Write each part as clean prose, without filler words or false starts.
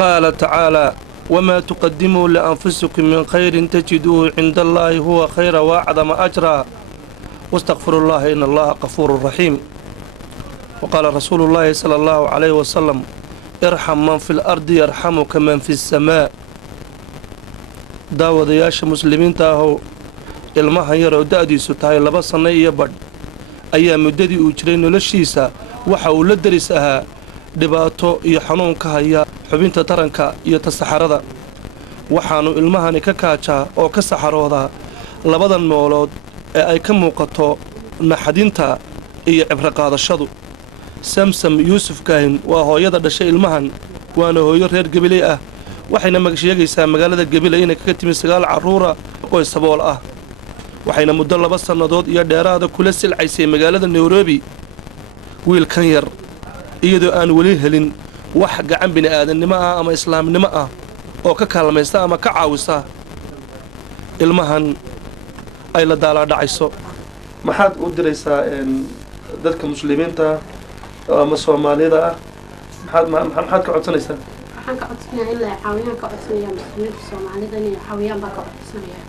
قال تعالى وما تقدموا لأنفسكم من خير تجدوه عند الله هو خير وأعظم أجرا واستغفر الله إن الله غفور رحيم. وقال رسول الله صلى الله عليه وسلم ارحم من في الأرض يرحمك من في السماء. daawadayaasha muslimiinta ahoo ilmahan yar oo da'diisu tahay 2 sano iyo badh ayaa muddadii uu jiray noloshiisa waxa uu la daris ahaa dhibaato iyo xanuun ka haya xubinta taranka iyo tasaxarada. waxaanu ilmahani ka kaajaa oo ka saxaroodaa labadan moolood ee ay ka muuqato naxadinta iyo cibro qaadashadu. samsam yuusuf kaahin waa hooyada dhashay ilmahan, waana hooyo reer gabiley ah. waxayna sheegaysaa magaalada gabiley inay kaga timi 9 carruura qoys sabool ah. waxayna muddo 2 sannadood iyo dheeraada kula silcaysay magaalada Nairobi wiilkan yar iyadoo aan weli helin wax gacan bini'aadannimo ah ama islaamnimo ah oo ka kaalmaysta ama ka caawisa ilmahan ay la daalaa dhacayso. maxaad u diraysaa dadka muslimiinta ama Soomaalida ah maxaad ka codsanaysaa؟ waxaan ka codsanayaa in la caawiyaan ka codsanayaa muslimiinta Soomaalida inay caawiyaan baa ka codsanayaa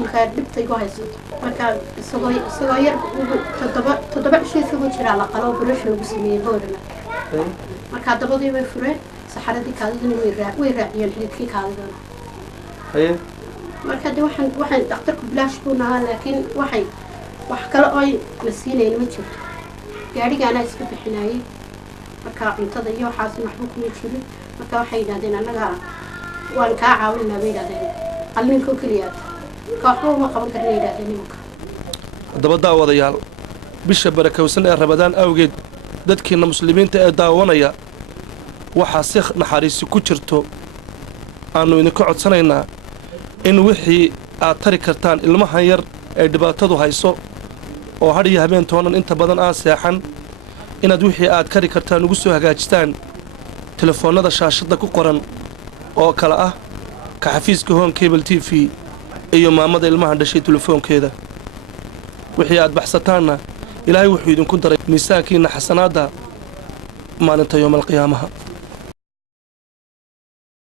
marka dhibtay ku haysato marka isagoo yar toddoba cisho isagoo jira la qalo operation lagu sameeyay boorna marka dabadii way fureen saxaradii kaadidana way raaciyeen xididkii kaadidana marka waxaan dhakhtarku bilaash buu nahaa laakiin wax kale oo la siinayna ma jirto. gaadhigaana iska bixinayay marka cuntada iyo waxaas waxba kuma jirin marka waxay yidhaahdeen annaga waan kaa caawinaa bay yidhaahdeen qalliinka keliyaad waxba uma qaban karna yidhaahdeen nimanka. haddaba daawadayaal bisha barakowsan ee Ramadaan awgeed dadkiina muslimiinta ee daawanaya waxaa si naxariisi ku jirto aanu idinka codsanaynaa in wixii aad tari kartaan ilmahan yar ee dhibaatadu hayso oo har iyo habeen toonan inta badan aan seexan inaad wixii aad kari kartaan ugu soo hagaajistaan telefoonnada shaashadda ku qoran oo kala ah ka xafiiska Home Cable TV iyo maamada ilmahan dhashay telefoonkeeda. wixii aad baxsataanna ilaahay wuxuu idinku daray miisaankiina xasanaadda maalinta yawmal qiyaamaha.